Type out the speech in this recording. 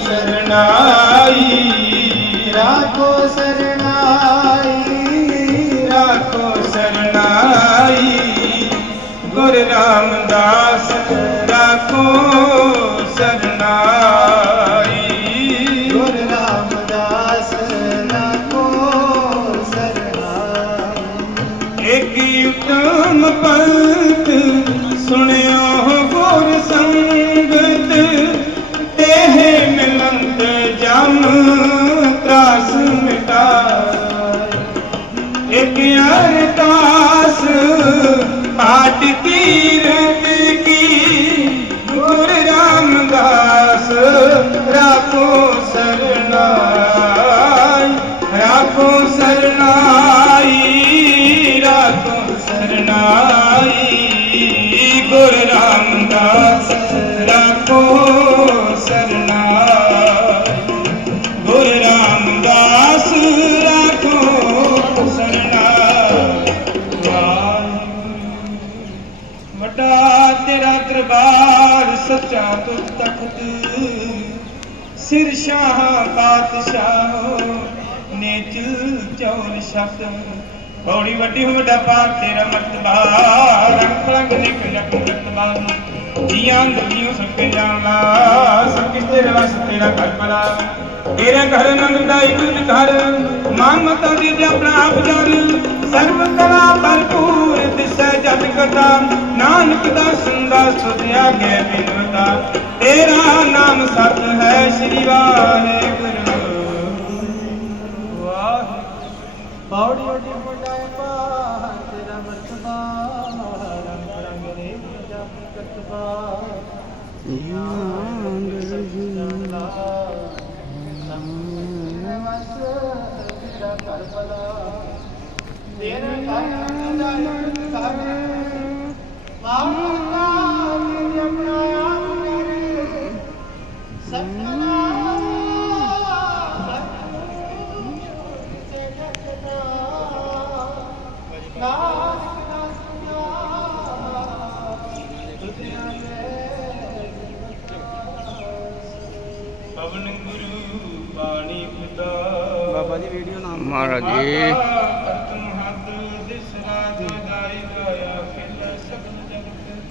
ਸਰਨਾਈ ਰਾਖੋ ਸਰਣਾਈ ਰਾਖੋ ਸਰਨਾਈ ਗੁਰ ਰਾਮਦਾਸ ਰਾਖੋ ਜਮ ਤਰਾਸ ਮਿਟਾਏ। ਇੱਕ ਅਰਦਾਸ ਪਾਟ ਕੀਰਤ ਕੀ? ਗੁਰ ਰਾਮਦਾਸ ਰਾਖੋ ਸਰਨਾਈ ਵੱਡਾ ਤੇਰਾ ਦਰਬਾਰ ਸੱਚਾ ਤੁਧ ਤਖਤ। ਸਿਰ ਸ਼ਾਹ ਬਾਦਸ਼ਾਹ ਨੇਚ ਚੌਰ ਸ਼ਬਦ ਬੌੜੀ ਵੱਡੀ ਵੱਡਾ ਪਾਰ, ਤੇਰਾ ਮਰਤਬਾ। ਰੰਗ ਰੰਗ ਨਿਕ ਨਕ ਮਰਤਬਾ। ਜੀਆਂ ਦੁਨੀਓ ਸਕੇ ਜਾਣਾ ਸਭ ਕਿਸ ਤੇਰੇ ਵਸ ਤੇਰਾ ਘਰ ਬਲਾ ਘਰ ਨੰਦ ਦਾਈ ਤੁਝ ਘਰ। ਮਾਨ ਮਤਾ ਦੀ ਆਪਣਾ ਆਪ ਜਰ। ਸਰਬ ਨਾਨਕ ਦਾ ਸੁੰਦਾ ਸੁਧਿਆ ਗਏ ਬਿਨਵਤਾ ਤੇਰਾ ਨਾਮ ਸਤ ਹੈ ਸ੍ਰੀ ਵਾਹਿਗੁਰੂ। ਵਾਹਿਗੁਰੂ ਪੌੜੀ ਓਡੀ ਮੁੰਡਾਏ ਪਾ ਤੇਰਾ ਮਰਤਬਾ ਰੰਗ ਰੰਗ ਰੇ ਜਪ ਕਤਬਾ ਤੇਰਾ ਘਰ ਦਾ ਘਰ ਮਾਮਲਾ ਤੇ ਆਪਣਾ ਆਪ ਕਰੇ ਪਵਨ ਗੁਰੂ ਬਾਣੀ ਪਿਤਾ ਬਾਬਾ ਜੀ ਵੀਡੀਓ ਨਾਮ ਮਹਾਰਾਜ ਜੀ।